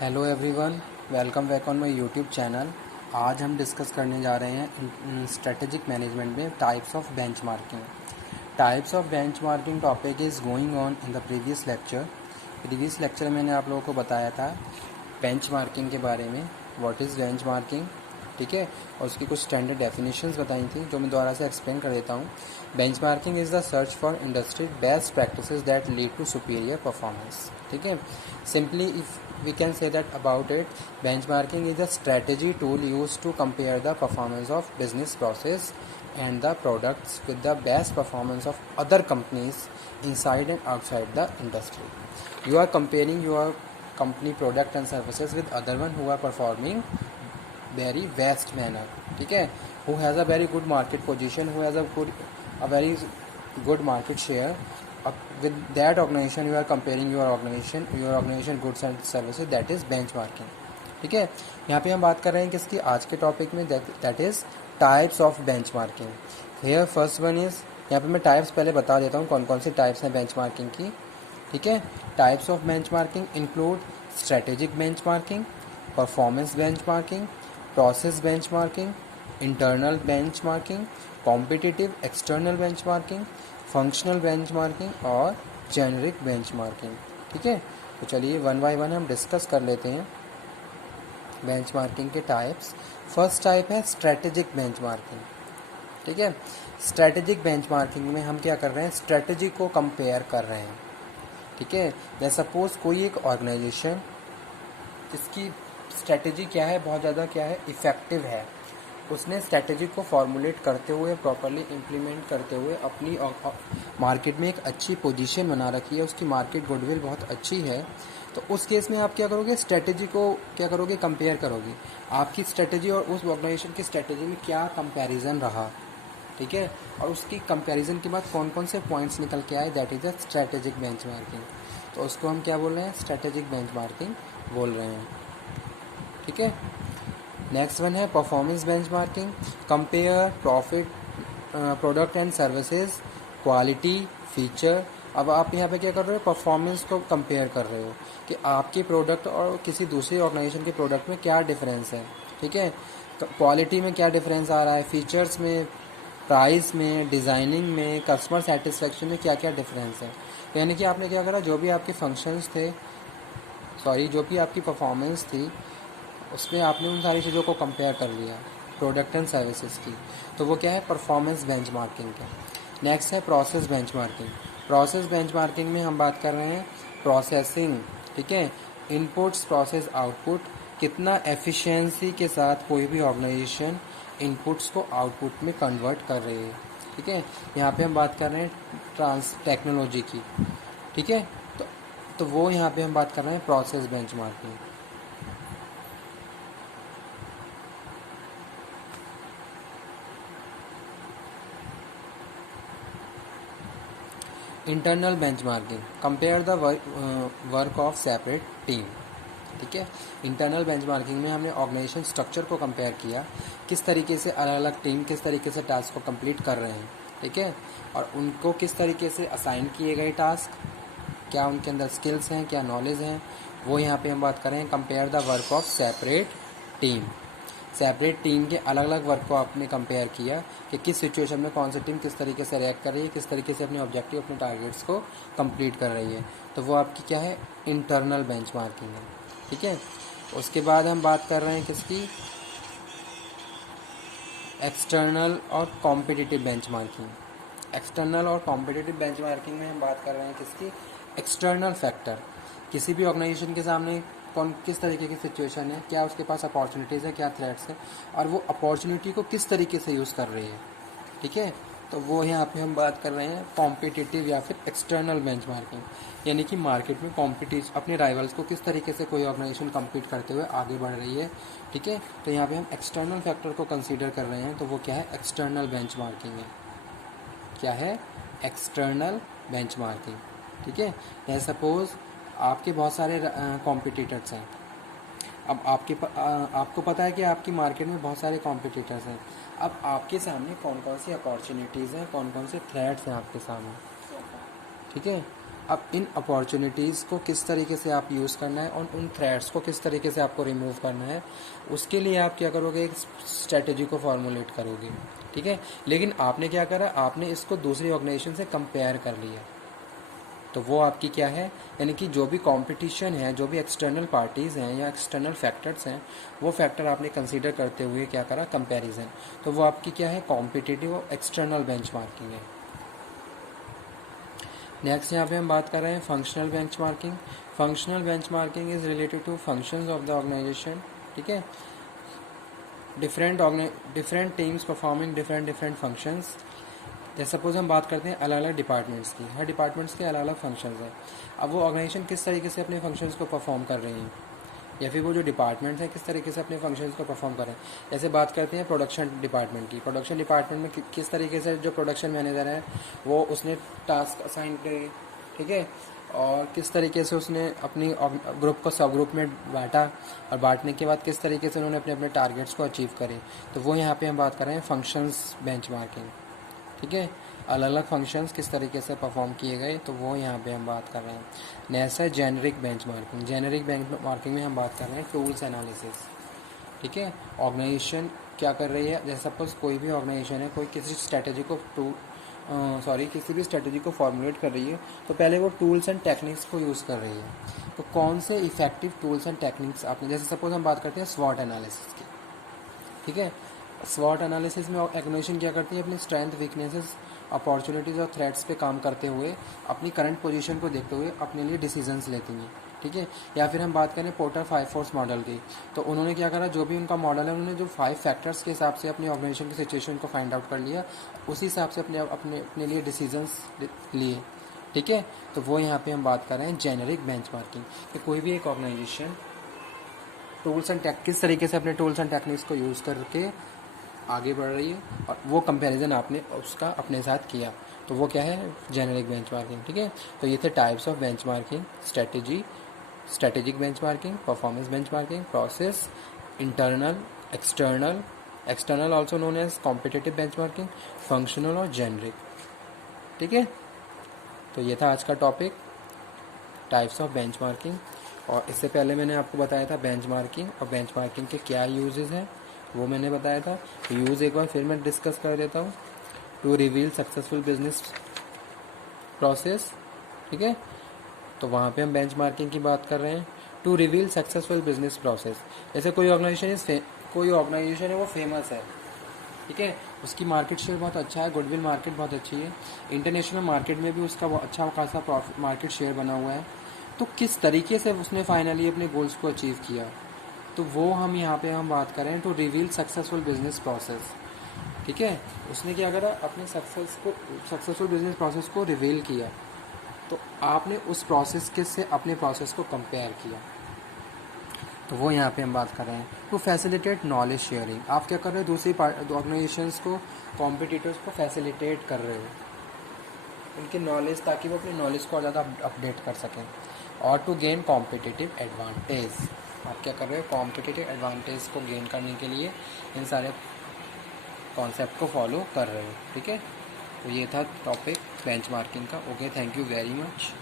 Hello everyone, welcome back on my YouTube channel. आज हम discuss करने जा रहे हैं स्ट्रेटेजिक मैनेजमेंट में types of benchmarking. Types of benchmarking topic is going on in the previous lecture. Previous lecture में मैंने आप लोगों को बताया था बेंचमार्किंग के बारे में, व्हाट इज़ बेंचमार्किंग, ठीक है, और उसकी कुछ स्टैंडर्ड डेफिनेशंस बताई थी जो मैं दोबारा से एक्सप्लेन कर देता हूँ। Benchmarking is the search for industry best practices that lead to superior performance, ठीक है। Simply if we can say that about it, benchmarking is a strategy tool used to compare the performance of business process and the products with the best performance of other companies inside and outside the industry. You are comparing your company product and services with other one who are performing very best manner, ठीक है, who has a very good market position, who has a very good market share. With that organization you are comparing your organization goods and services, that is benchmarking, ठीक है। यहाँ पे हम बात कर रहे हैं किसकी, आज के टॉपिक में, that is types of benchmarking. Here first one is, यहाँ पे मैं टाइप्स पहले बता देता हूँ कौन कौन सी टाइप्स हैं बेंचमार्किंग की, ठीक है। Types of benchmarking include strategic benchmarking, performance benchmarking, process benchmarking, internal benchmarking, competitive external benchmarking, functional benchmarking और जेनरिक बेंचमार्किंग, ठीक है। तो चलिए वन बाय वन हम डिस्कस कर लेते हैं बेंचमार्किंग के टाइप्स। फर्स्ट टाइप है स्ट्रेटेजिक बेंचमार्किंग, ठीक है। स्ट्रेटेजिक बेंचमार्किंग में हम क्या कर रहे हैं, स्ट्रेटेजी को कंपेयर कर रहे हैं, ठीक है। जैसे सपोज कोई एक ऑर्गेनाइजेशन, इसकी स्ट्रेटेजी क्या है, बहुत ज़्यादा क्या है, इफ़ेक्टिव है, उसने स्ट्रेटेजी को फॉर्मुलेट करते हुए, प्रॉपरली इम्प्लीमेंट करते हुए अपनी मार्केट में एक अच्छी पोजीशन बना रखी है, उसकी मार्केट गुडविल बहुत अच्छी है, तो उस केस में आप क्या करोगे, स्ट्रेटेजी को क्या करोगे, कंपेयर करोगे, आपकी स्ट्रेटेजी और उस ऑर्गेनाइजेशन की स्ट्रेटेजी में क्या कंपैरिजन रहा, ठीक है, और उसकी कंपैरिजन के बाद कौन कौन से पॉइंट्स निकल के आए, that is a strategic benchmarking. तो उसको हम क्या बोल रहे हैं, स्ट्रेटेजिक बेंचमार्किंग बोल रहे हैं, ठीक है। नेक्स्ट वन है performance benchmarking, compare profit product and services, quality, feature. अब आप यहाँ पे क्या कर रहे हो, परफॉर्मेंस को कंपेयर कर रहे हो कि आपके प्रोडक्ट और किसी दूसरी ऑर्गेनाइजेशन के प्रोडक्ट में क्या डिफरेंस है, ठीक है, क्वालिटी में क्या डिफरेंस आ रहा है, फीचर्स में, प्राइस में, डिज़ाइनिंग में, कस्टमर सेटिस्फेक्शन में क्या क्या डिफरेंस है। यानी कि आपने क्या करा, जो भी आपके फंक्शंस थे, जो भी आपकी परफॉर्मेंस थी, उसमें आपने उन सारी चीज़ों को कंपेयर कर लिया प्रोडक्ट एंड सर्विसेज की, तो वो क्या है, परफॉर्मेंस बेंचमार्किंग का। नेक्स्ट है प्रोसेस बेंचमार्किंग। प्रोसेस बेंचमार्किंग में हम बात कर रहे हैं प्रोसेसिंग, ठीक है, इनपुट्स प्रोसेस आउटपुट, कितना एफिशिएंसी के साथ कोई भी ऑर्गेनाइजेशन इनपुट्स को आउटपुट में कन्वर्ट कर रही है, ठीक है। यहाँ पे हम बात कर रहे हैं टेक्नोलॉजी की, ठीक है, तो वो यहाँ पे हम बात कर रहे हैं process benchmarking. Internal benchmarking, compare the work of separate team, ठीक है। इंटरनल बेंचमार्किंग में हमने ऑर्गेनाइजेशन स्ट्रक्चर को कंपेयर किया, किस तरीके से अलग अलग टीम किस तरीके से टास्क को कंप्लीट कर रहे हैं, ठीक है, और उनको किस तरीके से असाइन किए गए टास्क, क्या उनके अंदर स्किल्स हैं, क्या नॉलेज हैं, वो यहाँ पे हम बात कर रहे हैं compare the work of separate team. Separate team के अलग अलग वर्क को आपने कंपेयर किया कि किस सिचुएशन में कौन सी टीम किस तरीके से रिएक्ट कर रही है, किस तरीके से अपने ऑब्जेक्टिव, अपने टारगेट्स को कंप्लीट कर रही है, तो वो आपकी क्या है, इंटरनल बेंचमार्किंग है, ठीक है। उसके बाद हम बात कर रहे हैं किसकी, एक्सटर्नल और कॉम्पिटिटिव बेंचमार्किंग। एक्सटर्नल और कॉम्पिटिटिव बेंचमार्किंग में हम बात कर रहे हैं किसकी, एक्सटर्नल फैक्टर, किसी भी ऑर्गेनाइजेशन के सामने कौन किस तरीके की सिचुएशन है, क्या उसके पास अपॉर्चुनिटीज़ है, क्या थ्रेट्स है, और वो अपॉर्चुनिटी को किस तरीके से यूज़ कर रही है, ठीक है, तो वो यहाँ पे हम बात कर रहे हैं कॉम्पिटिटिव या फिर एक्सटर्नल बेंचमार्किंग, यानी कि मार्केट में कॉम्पिटिशन, अपने राइवल्स को किस तरीके से कोई ऑर्गेनाइजेशन कम्पीट करते हुए आगे बढ़ रही है, ठीक है, तो यहाँ पे हम एक्सटर्नल फैक्टर को कंसीडर कर रहे हैं, तो वो क्या है, एक्सटर्नल बेंचमार्किंग है, क्या है, एक्सटर्नल बेंचमार्किंग, ठीक है। जैसे सपोज आपके बहुत सारे कॉम्पिटिटर्स हैं, अब आपको पता है कि आपकी मार्केट में बहुत सारे कॉम्पिटिटर्स हैं, अब आपके सामने कौन कौन सी अपॉर्चुनिटीज़ हैं, कौन कौन से थ्रेट्स हैं आपके सामने, ठीक है, अब इन अपॉर्चुनिटीज़ को किस तरीके से आप यूज़ करना है और उन थ्रेट्स को किस तरीके से आपको रिमूव करना है, उसके लिए आप क्या करोगे, एक स्ट्रेटजी को फॉर्मुलेट करोगे, ठीक है। लेकिन आपने क्या करा, आपने इसको दूसरी ऑर्गेनाइजेशन से कंपेयर कर लिया, तो वो आपकी क्या है, यानी कि जो भी कंपटीशन है, जो भी एक्सटर्नल पार्टीज़ हैं या एक्सटर्नल फैक्टर्स हैं, वो फैक्टर आपने कंसीडर करते हुए क्या करा, कंपैरिजन। तो वो आपकी क्या है, कॉम्पिटिटिव और एक्सटर्नल बेंचमार्किंग है। नेक्स्ट यहाँ पे हम बात कर रहे हैं functional benchmarking. Functional benchmarking is related to functions of the organisation, ठीक है। Different teams performing different functions. जैसे सपोज हम बात करते हैं अलग अलग डिपार्टमेंट्स की, हर डिपार्टमेंट्स के अलग अलग फंक्शंस हैं। अब वो ऑर्गेनाइजेशन किस तरीके से अपने फंक्शंस को परफॉर्म कर रही हैं, या फिर वो जो डिपार्टमेंट्स हैं किस तरीके से अपने फंक्शंस को परफॉर्म कर रहे हैं। जैसे बात करते हैं प्रोडक्शन डिपार्टमेंट की, प्रोडक्शन डिपार्टमेंट में किस तरीके से जो प्रोडक्शन मैनेजर है वो उसने टास्क असाइन करे, ठीक है, और किस तरीके से उसने अपनी ग्रुप को सब ग्रुप में बांटा, और बांटने के बाद किस तरीके से उन्होंने अपने अपने टारगेट्स को अचीव करे। तो वो यहाँ पे हम बात कर रहे हैं फंक्शंस बेंचमार्किंग, ठीक है। अलग अलग फंक्शंस किस तरीके से परफॉर्म किए गए, तो वो यहाँ पे हम बात कर रहे हैं। नेक्स्ट है जेनरिक बेंचमार्किंग। जेनरिक बेंचमार्किंग में हम बात कर रहे हैं टूल्स एनालिसिस, ठीक है। ऑर्गेनाइजेशन क्या कर रही है, जैसे सपोज कोई भी ऑर्गेनाइजेशन है, कोई किसी स्ट्रेटेजी को किसी भी स्ट्रेटेजी को फॉर्मुलेट कर रही है, तो पहले वो टूल्स एंड टेक्निक्स को यूज़ कर रही है। तो कौन से इफेक्टिव टूल्स एंड टेक्निक्स आपने, जैसे सपोज हम बात करते हैं स्वॉट एनालिसिस की, ठीक है। स्वॉट एनालिसिस में ऑर्गेनाइजेशन क्या करती है, अपनी स्ट्रेंथ, वीकनेसेस, अपॉर्चुनिटीज़ और थ्रेट्स पे काम करते हुए, अपनी करंट पोजीशन को देखते हुए अपने लिए डिसीजंस लेती हैं, ठीक है। या फिर हम बात करें पोर्टर 5 फोर्स मॉडल की, तो उन्होंने क्या करा, जो भी उनका मॉडल है उन्होंने जो 5 फैक्टर्स के हिसाब से अपनी ऑर्गेनाइजेशन की सिचुएशन को फाइंड आउट कर लिया, उसी हिसाब से अपने लिए डिसीजंस लिए, ठीक है। तो वो यहाँ पे हम बात कर रहे हैं जेनरिक बेंचमार्किंग, कि कोई भी एक ऑर्गेनाइजेशन टूल्स एंड किस तरीके से अपने टूल्स एंड टेक्निक्स को यूज़ करके आगे बढ़ रही है, और वो कंपैरिजन आपने उसका अपने साथ किया, तो वो क्या है, जेनरिक बेंचमार्किंग, ठीक है। तो ये थे types of benchmarking, strategic benchmarking, performance benchmarking, process, internal, external also known as competitive benchmarking, functional और जेनरिक, ठीक है। तो ये था आज का टॉपिक, टाइप्स ऑफ बेंचमार्किंग। और इससे पहले मैंने आपको बताया था बेंचमार्किंग और बेंचमार्किंग के क्या यूजेस हैं, वो मैंने बताया था। यूज़ एक बार फिर मैं डिस्कस कर देता हूँ। To reveal successful business process, ठीक है। तो वहाँ पे हम बेंचमार्किंग की बात कर रहे हैं। To reveal successful business process, जैसे कोई ऑर्गेनाइजेशन है वो फेमस है, ठीक है, उसकी मार्केट शेयर बहुत अच्छा है, गुडविल मार्केट बहुत अच्छी है, इंटरनेशनल मार्केट में भी उसका अच्छा खासा मार्केट शेयर बना हुआ है। तो किस तरीके से उसने फाइनली अपने गोल्स को अचीव किया, तो वो हम यहाँ पे हम बात करें to reveal successful business process, ठीक है। उसने क्या करा, अपने सक्सेसफुल बिजनेस प्रोसेस को रिवील किया, तो आपने उस प्रोसेस के से अपने प्रोसेस को कंपेयर किया, तो वो यहाँ पे हम बात कर रहे हैं। टू फैसिलिटेट नॉलेज शेयरिंग, आप क्या कर रहे हो, दूसरी ऑर्गेनाइजेशंस को, कॉम्पिटिटर्स को फैसिलिटेट कर रहे हो उनकी नॉलेज, ताकि वो अपनी नॉलेज को और ज़्यादा अपडेट कर सकें। और टू गेन कॉम्पिटिटिव एडवांटेज, आप क्या कर रहे हो, कॉम्पिटिटिव एडवांटेज को गेन करने के लिए इन सारे कॉन्सेप्ट को फॉलो कर रहे हो, ठीक है। तो ये था टॉपिक बेंचमार्किंग का। Okay, thank you very much.